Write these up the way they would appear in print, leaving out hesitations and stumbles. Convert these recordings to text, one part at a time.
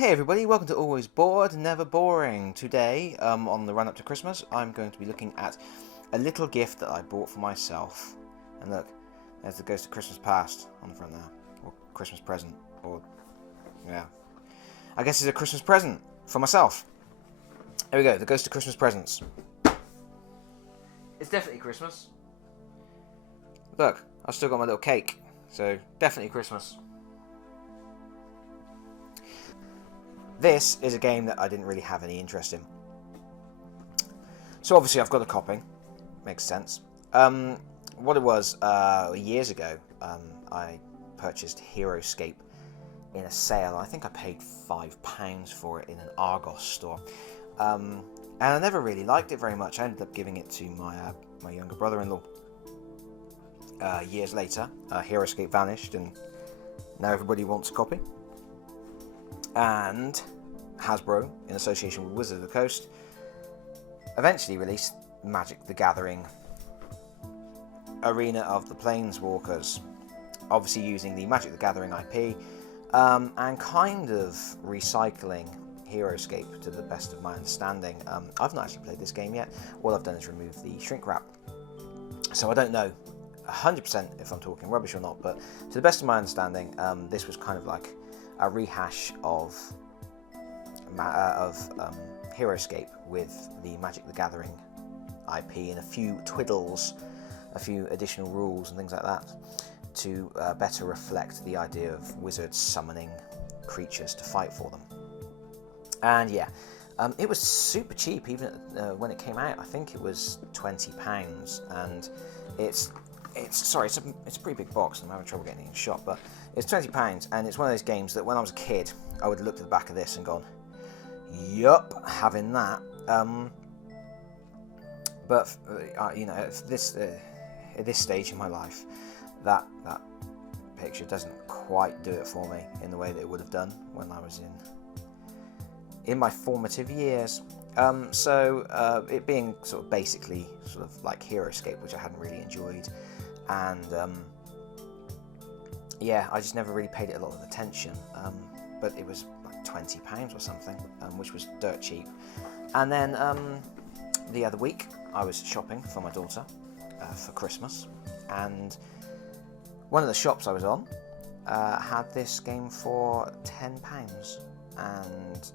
Hey everybody, welcome to Always Bored, Never Boring. Today, on the run-up to Christmas, I'm going to be looking at a little gift that I bought for myself. And look, there's the Ghost of Christmas Past on the front there. Or Christmas present, or... yeah. I guess it's a Christmas present for myself. There we go, the Ghost of Christmas Presents. It's definitely Christmas. Look, I've still got my little cake, so definitely Christmas. This is a game that I didn't really have any interest in. So obviously I've got a copy. Makes sense. What it was, years ago, I purchased Heroescape in a sale. I think I paid £5 for it in an Argos store. And I never really liked it very much. I ended up giving it to my younger brother-in-law. Years later, Heroescape vanished and now everybody wants a copy. And Hasbro, in association with Wizards of the Coast, eventually released Magic the Gathering Arena of the Planeswalkers, obviously using the Magic the Gathering IP, and kind of recycling Heroescape to the best of my understanding. I've not actually played this game yet. All I've done is remove the shrink wrap, so I don't know 100% if I'm talking rubbish or not, but to the best of my understanding, this was kind of like a rehash of Heroescape with the Magic the Gathering IP and a few twiddles, a few additional rules and things like that to better reflect the idea of wizards summoning creatures to fight for them. And yeah, it was super cheap even when it came out. I think it was £20, and it's a pretty big box. I'm having trouble getting it in shop, but it's £20, and it's one of those games that when I was a kid, I would have looked at the back of this and gone, "Yup, having that." But you know, at this stage in my life, that picture doesn't quite do it for me in the way that it would have done when I was in my formative years. So it being sort of basically sort of like Heroescape, which I hadn't really enjoyed, and yeah, I just never really paid it a lot of attention. But it was like £20 or something, which was dirt cheap. And then the other week, I was shopping for my daughter for Christmas, and one of the shops I was on had this game for £10, and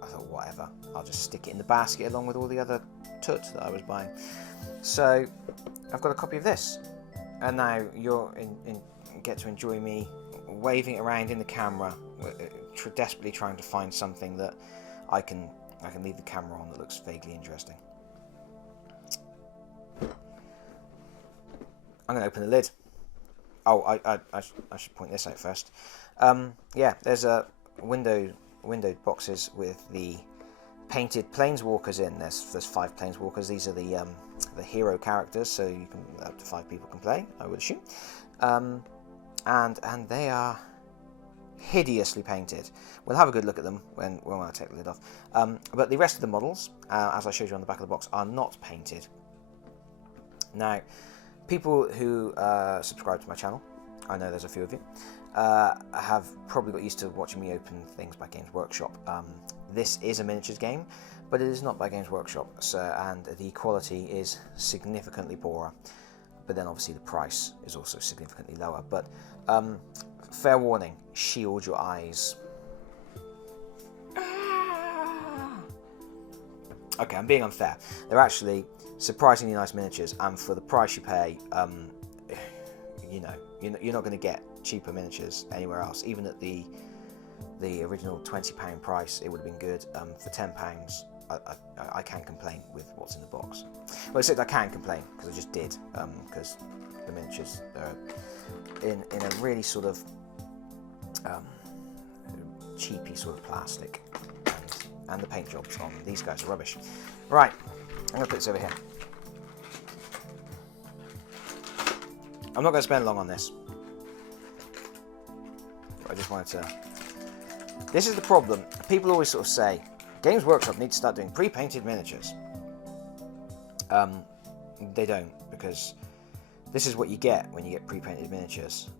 I thought, whatever, I'll just stick it in the basket along with all the other tut that I was buying. So I've got a copy of this, and now you're get to enjoy me waving it around in the camera, desperately trying to find something that I can leave the camera on that looks vaguely interesting. I'm going to open the lid. Oh, I should point this out first. Yeah, there's a windowed boxes with the painted Planeswalkers in. There's 5 Planeswalkers. These are the hero characters, so you can up to 5 people can play, I would assume. And they are hideously painted. We'll have a good look at them when I take the lid off. But the rest of the models, as I showed you on the back of the box, are not painted. Now, people who subscribe to my channel, I know there's a few of you, have probably got used to watching me open things by Games Workshop. This is a miniatures game, but it is not by Games Workshop, and the quality is significantly poorer. But then obviously the price is also significantly lower. But fair warning, shield your eyes. Okay, I'm being unfair. They're actually surprisingly nice miniatures, and for the price you pay, you know, you're not going to get cheaper miniatures anywhere else. Even at the original £20 price, it would have been good. For £10, I can't complain with what's in the box. Well, except I can complain, because I just did, because the miniatures are in a really sort of cheapy sort of plastic, and the paint jobs on these guys are rubbish. Right, I'm going to put this over here. I'm not going to spend long on this. I just wanted to... This is the problem. People always sort of say, Games Workshop needs to start doing pre-painted miniatures. They don't, because this is what you get when you get pre-painted miniatures.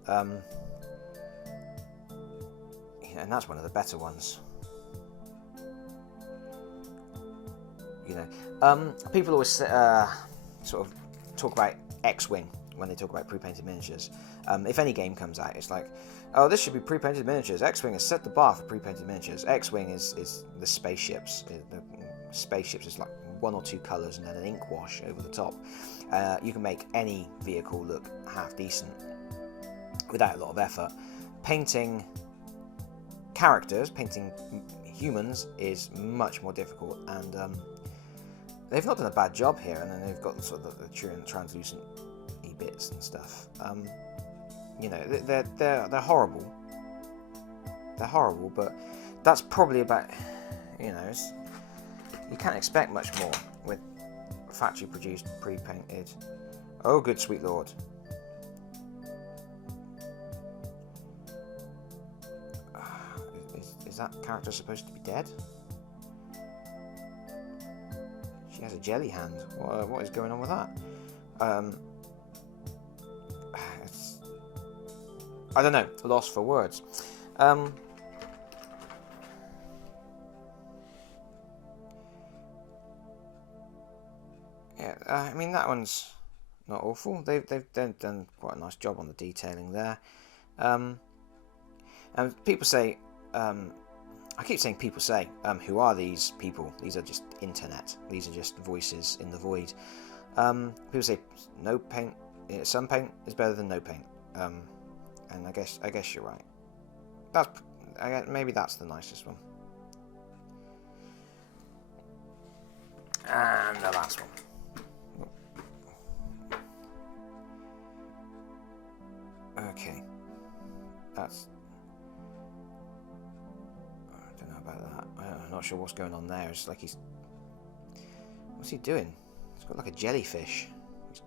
And that's one of the better ones. you know. People always sort of talk about X-Wing when they talk about pre-painted miniatures. If any game comes out, it's like, oh, this should be pre-painted miniatures. X-Wing has set the bar for pre-painted miniatures. X-Wing is the spaceships. The spaceships is like 1 or 2 colours and then an ink wash over the top. You can make any vehicle look half decent without a lot of effort. Painting characters, painting humans is much more difficult, and they've not done a bad job here. And then they've got sort of the true and translucent bits and stuff. You know, they're horrible. They're horrible, but that's probably about, you know, you can't expect much more with factory produced, pre-painted. Oh, good sweet lord. Is that character supposed to be dead? She has a jelly hand. What is going on with that? I don't know. Lost for words. Yeah, I mean, that one's not awful. They've done quite a nice job on the detailing there. And people say, I keep saying people say, who are these people? These are just internet. These are just voices in the void. People say no paint. Some paint is better than no paint. And I guess you're right. Maybe that's the nicest one. And the last one. Okay, that's. I don't know about that. I'm not sure what's going on there. It's like what's he doing? He's got like a jellyfish. He's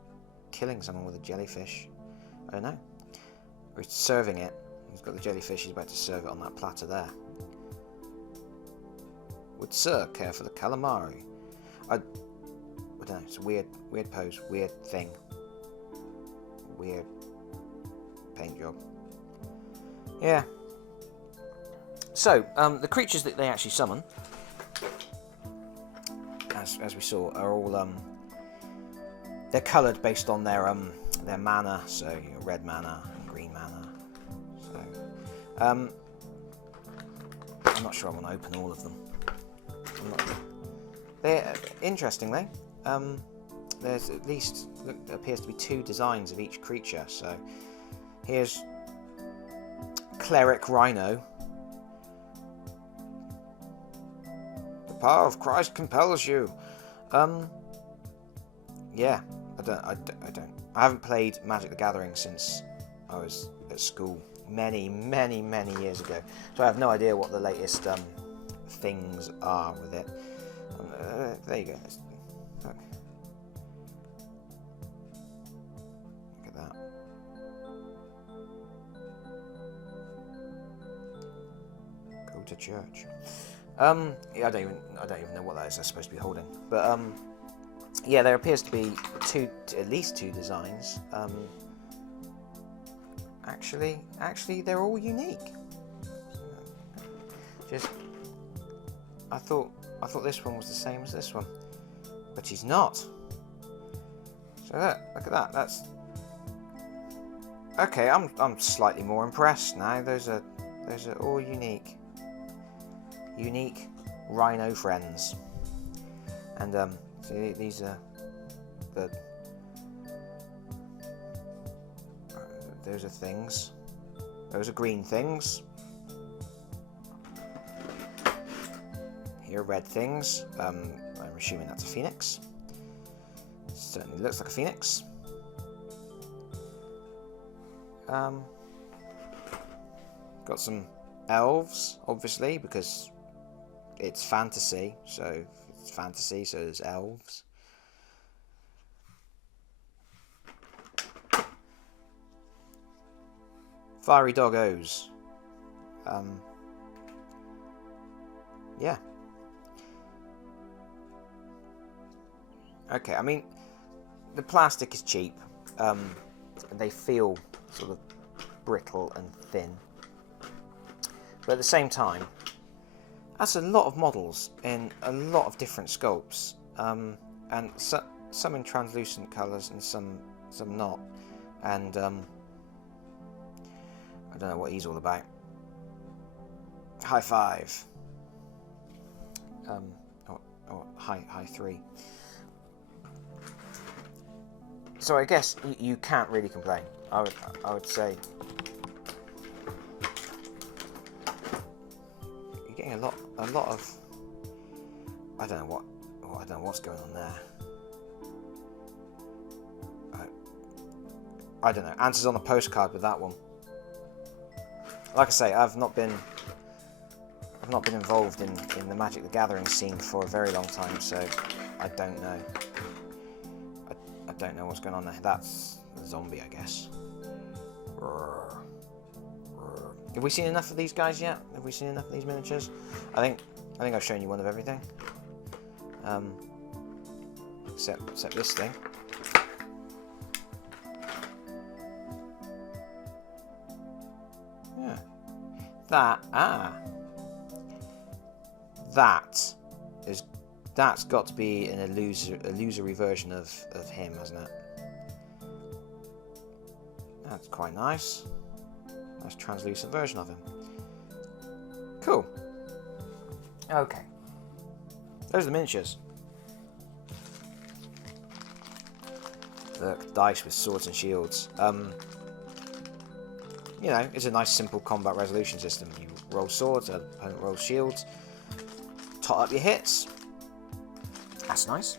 killing someone with a jellyfish. I don't know. Or he's serving it. He's got the jellyfish. He's about to serve it on that platter there. Would Sir care for the calamari? I don't know. It's a weird pose. Weird thing. Weird paint job. Yeah. So, the creatures that they actually summon, as we saw, are all they're coloured based on their mana. So, you know, red mana and green mana. So, I'm not sure I want to open all of them. They're interestingly, there's at least appears to be 2 designs of each creature. So, here's Cleric Rhino. The power of Christ compels you. Yeah, I haven't played Magic the Gathering since I was at school many years ago. So I have no idea what the latest things are with it. There you go. Look at that. Go to church. Yeah, I don't even know what that is. They're supposed to be holding, but yeah, there appears to be at least two designs. Actually, they're all unique. I thought this one was the same as this one, but he's not. So look at that. That's okay. I'm slightly more impressed now. Those are all unique. Unique rhino friends, and see, these are those are things. Those are green things. Here are red things. I'm assuming that's a phoenix. Certainly looks like a phoenix. Got some elves, obviously, because it's fantasy. So it's fantasy, so there's elves. Fiery doggos. Yeah. Okay, I mean, the plastic is cheap. They feel sort of brittle and thin. But at the same time, that's a lot of models in a lot of different sculpts. and some in translucent colours and some not. And I don't know what he's all about. High five. Or high three. So I guess you can't really complain. I would say you're getting a lot of, I don't know what's going on there. I don't know. Answers on a postcard with that one. Like I say, I've not been involved in the Magic the Gathering scene for a very long time, so I don't know. I don't know what's going on there. That's a zombie, I guess. Have we seen enough of these guys yet? Have we seen enough of these miniatures? I think I've shown you one of everything. Except this thing. Yeah. That's got to be an illusory version of him, hasn't it? That's quite nice. Nice translucent version of him. Cool. Okay. Those are the miniatures. Look, dice with swords and shields. You know, it's a nice simple combat resolution system. You roll swords, the opponent rolls shields. Tot up your hits. That's nice.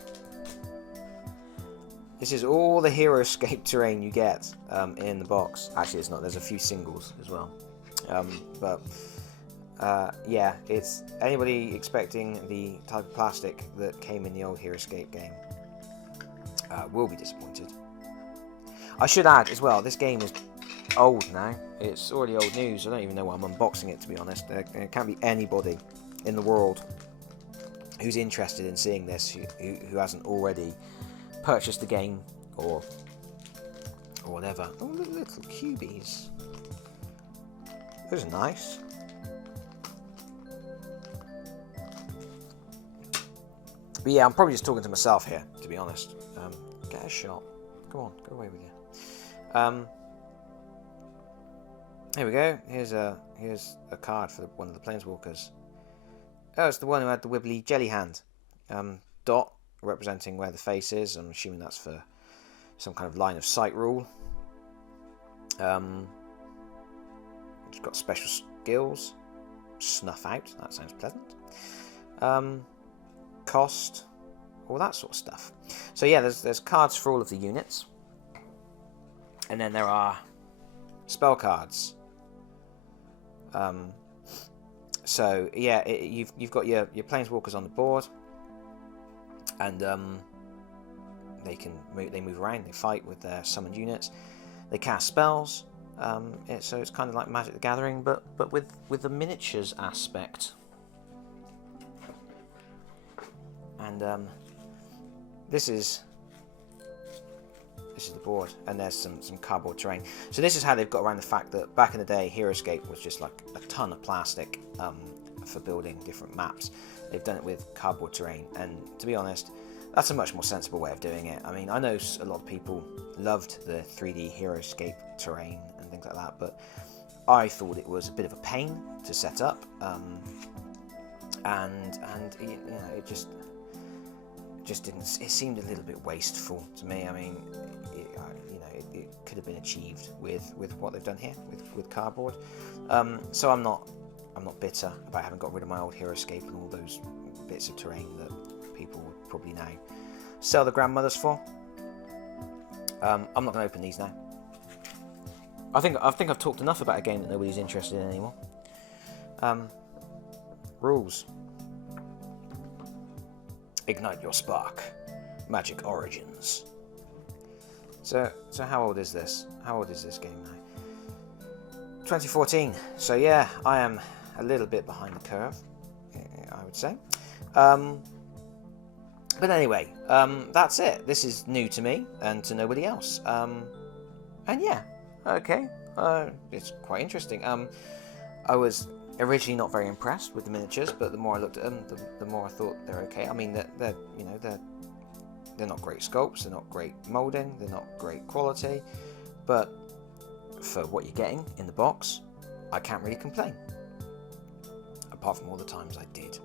This is all the hero escape terrain you get in the box. Actually, it's not. There's a few singles as well. Yeah, it's anybody expecting the type of plastic that came in the old Hero Escape game will be disappointed. I should add as well, this game is old now. It's already old news. I don't even know why I'm unboxing it, to be honest. There can't be anybody in the world who's interested in seeing this who hasn't already purchased the game or whatever. Oh, little cubies. Those are nice. But yeah, I'm probably just talking to myself here, to be honest. Get a shot. Go on, go away with you. Here we go. Here's a card for one of the Planeswalkers. Oh, it's the one who had the wibbly jelly hand. Dot, representing where the face is. I'm assuming that's for some kind of line of sight rule. It's got special skills. Snuff out. That sounds pleasant. Cost. All that sort of stuff. So yeah, there's cards for all of the units. And then there are spell cards. So yeah, you've got your Planeswalkers on the board, and they move around, they fight with their summoned units, they cast spells. So it's kind of like Magic the Gathering, but with the miniatures aspect. And this is the board, and there's some cardboard terrain. So this is how they've got around the fact that back in the day, Hero Escape was just like a ton of plastic for building different maps. They've done it with cardboard terrain, and to be honest, that's a much more sensible way of doing it. I mean, I know a lot of people loved the 3D Hero Escape terrain and things like that, but I thought it was a bit of a pain to set up, and you know, it just didn't. It seemed a little bit wasteful to me. I mean, it could have been achieved with what they've done here with cardboard. So I'm not bitter about having got rid of my old Hero Escape and all those bits of terrain that people would probably now sell the grandmothers for. I'm not going to open these now. I think I've talked enough about a game that nobody's interested in anymore. Rules. Ignite your spark. Magic Origins. So how old is this? How old is this game now? 2014. So yeah, I am a little bit behind the curve, I would say. But anyway, that's it. This is new to me and to nobody else. And yeah, okay. It's quite interesting. I was originally not very impressed with the miniatures, but the more I looked at them, the more I thought they're okay. I mean, they're not great sculpts, they're not great molding, they're not great quality, but for what you're getting in the box, I can't really complain. Apart from all the times I did.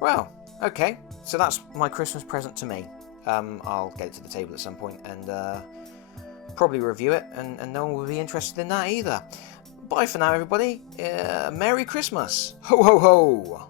Well, okay, so that's my Christmas present to me. I'll get it to the table at some point and probably review it, and no one will be interested in that either. Bye for now, everybody. Merry Christmas. Ho, ho, ho.